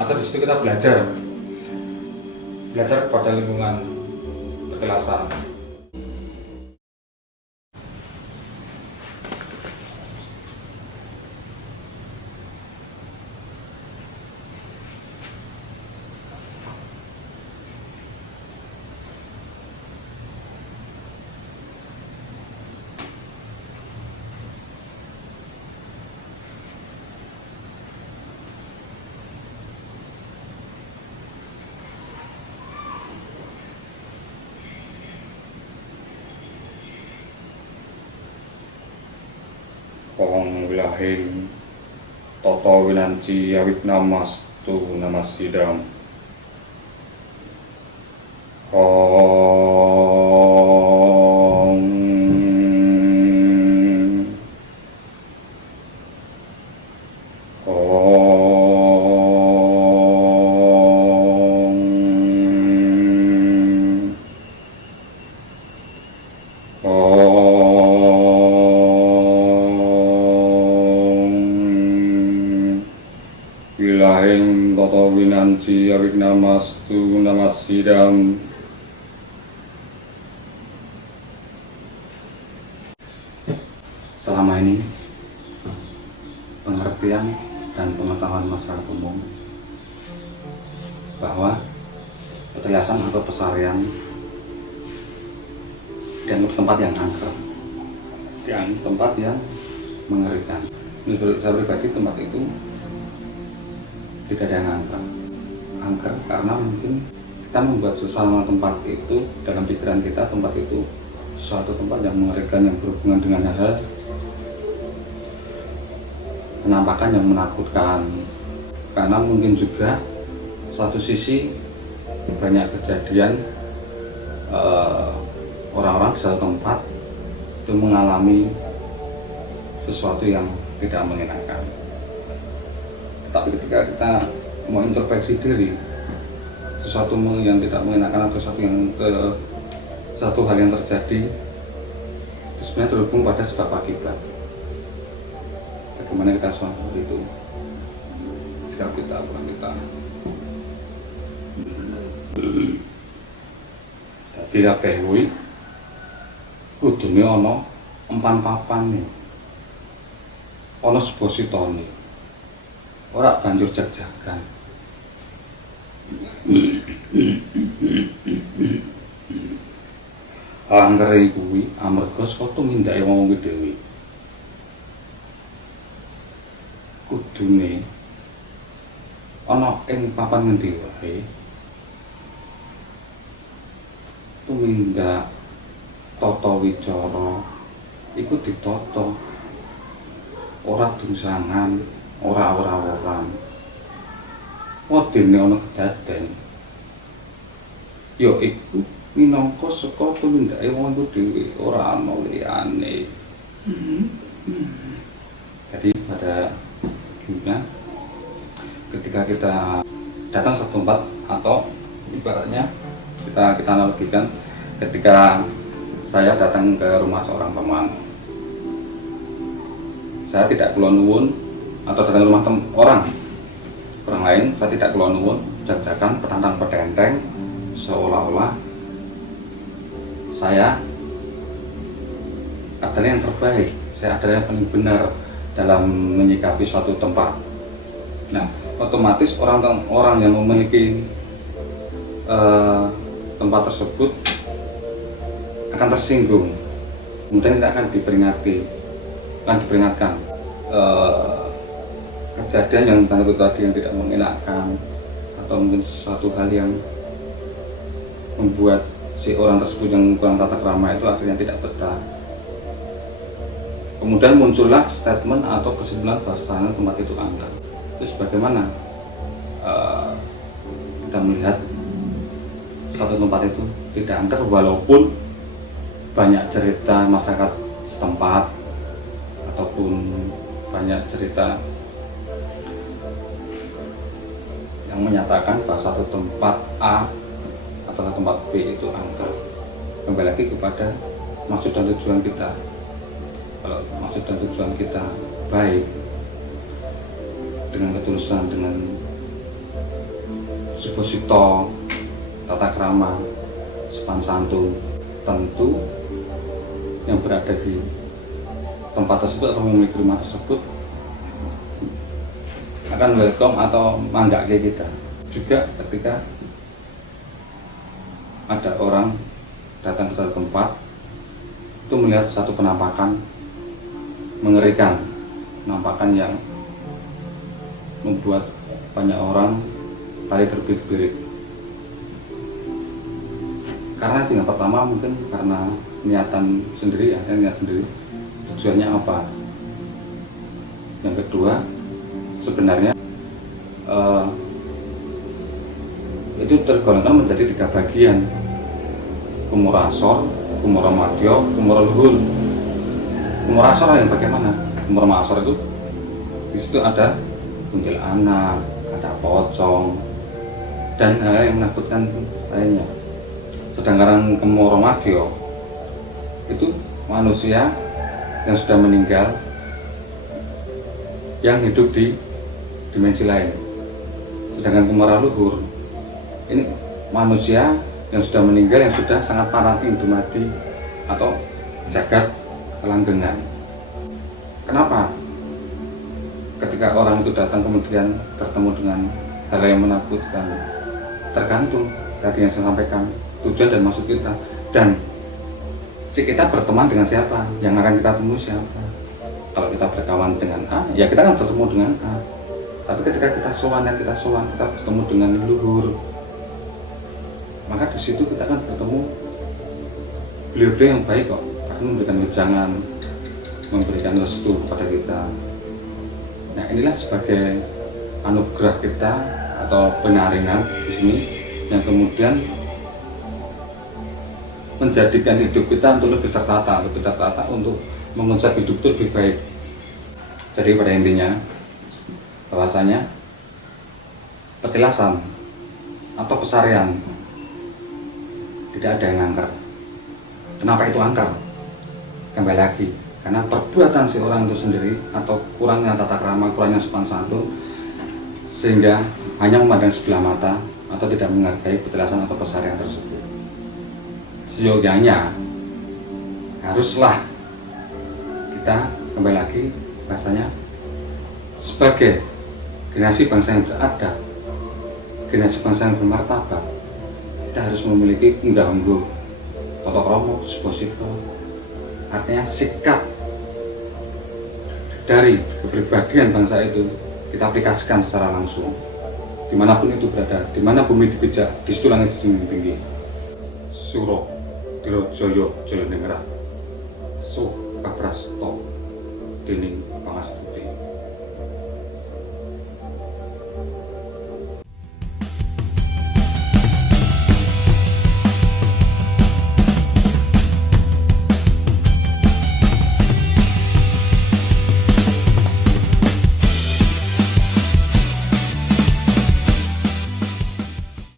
atau di situ kita belajar kepada lingkungan petilasan. Kong wilahing Toto winanci awit namastu namasidam Om wilahing Toto winanci awit namastu namasidam. Selama ini pengertian dan pengetahuan masyarakat umum bahwa petilasan atau pesarian dianggap tempat yang angker, dianggap tempat yang mengerikan. Menurut saya pribadi, tempat itu tidak ada yang angker karena mungkin kita membuat suasana tempat itu, dalam pikiran kita tempat itu suatu tempat yang mengerikan, yang berhubungan dengan hal penampakan yang menakutkan. Karena mungkin juga satu sisi banyak kejadian orang-orang di satu tempat itu mengalami sesuatu yang tidak mengenakan. Tapi ketika kita mau introspeksi diri, sesuatu yang tidak mengenakan atau satu hal yang terjadi itu sebenarnya terhubung pada sebab akibat. Bagaimana kita suatu itu, sikap kita, kurang kita. Jadi kabeh kuwi kudune ana empan papan nih, ana sepositone, ora banjur jag-jagan. Angkere kuwi amarga saka tumindake wong dhewe. Kudune ana ing papan ngendi wae tumindak tata wicara iku ditata, ora dungsangan, ora ora-oran. Wadene ana kedaden ya iku minangka saka tumindake wong iku dhewe, ora ana liyane. Jadi pada ketika kita datang satu tempat, atau ibaratnya kita analogikan ketika saya datang ke rumah seorang teman, saya tidak kula nuwun, atau datang ke rumah orang lain, saya tidak kula nuwun jag-jagan petantang petenteng seolah-olah saya adalah yang terbaik, saya adalah yang paling benar dalam menyikapi suatu tempat. Nah, otomatis orang yang memiliki tempat tersebut akan tersinggung. Kemudian kita akan diperingatkan kejadian yang tadi yang tidak mengenakan, atau mungkin sesuatu hal yang membuat si orang tersebut yang kurang tata krama itu akhirnya tidak betah. Kemudian muncullah statement atau kesimpulan bahwa tempat itu angker. Terus bagaimana kita melihat suatu tempat itu tidak angker walaupun banyak cerita masyarakat setempat ataupun banyak cerita yang menyatakan bahwa satu tempat A atau tempat B itu angker. Kembali lagi kepada maksud dan tujuan kita. Kalau maksud dan tujuan kita baik, dengan ketulusan, dengan Suposito, tata krama, sopan santun, tentu yang berada di tempat tersebut atau memiliki rumah tersebut akan welcome atau manggake kita. Juga ketika ada orang datang ke satu tempat itu melihat satu penampakan mengerikan, penampakan yang membuat banyak orang tali terbirit-birit. Karena yang pertama mungkin karena niatan sendiri, ya, niat sendiri, tujuannya apa. Yang kedua sebenarnya itu tergolongkan menjadi 3 bagian: kumurasor, kumuramadya, kumuruluhur. Kumurasor yang bagaimana? Kumuramasor itu di situ ada kuntilanak, ada pocong, dan hal yang menakutkan lainnya. Sedangkan kumuramadya itu manusia yang sudah meninggal yang hidup di dimensi lain. Sedangkan kumuraluhur ini manusia yang sudah meninggal yang sudah sangat parating dumadi atau jagat kelanggengan. Kenapa? Ketika orang itu datang kemudian bertemu dengan hal yang menakutkan, tergantung tadi yang saya sampaikan, tujuan dan maksud kita, dan si kita berteman dengan siapa, yang akan kita temui siapa. Kalau kita berkawan dengan A, ya kita akan bertemu dengan A. Tapi ketika kita sowan, kita bertemu dengan luhur, maka di situ kita akan bertemu beliau-beliau yang baik kok, akan memberikan wejangan, memberikan restu kepada kita. Nah, inilah sebagai anugerah kita atau penyaringan di sini yang kemudian menjadikan hidup kita untuk lebih tertata untuk mengonsep hidup itu lebih baik. Jadi pada intinya bahwasanya petilasan atau pesarian tidak ada yang angker. Kenapa itu angker? Kembali lagi, karena perbuatan si orang itu sendiri atau kurangnya tata krama, kurangnya sopan santun, sehingga hanya memandang sebelah mata atau tidak menghargai petilasan atau pesarian tersebut. Seyogyanya haruslah kita kembali lagi rasanya sebagai generasi bangsa yang berada, generasi bangsa yang bermartabat, kita harus memiliki undang-undang toto kromo, suposito, artinya sikap dari kepribadian bangsa itu kita aplikasikan secara langsung dimanapun itu berada, dimana bumi dipijak, di situ langit tinggi. Suro Diro Joyo Joyo Ningrat Su Kaprasto Dening Pangastuti.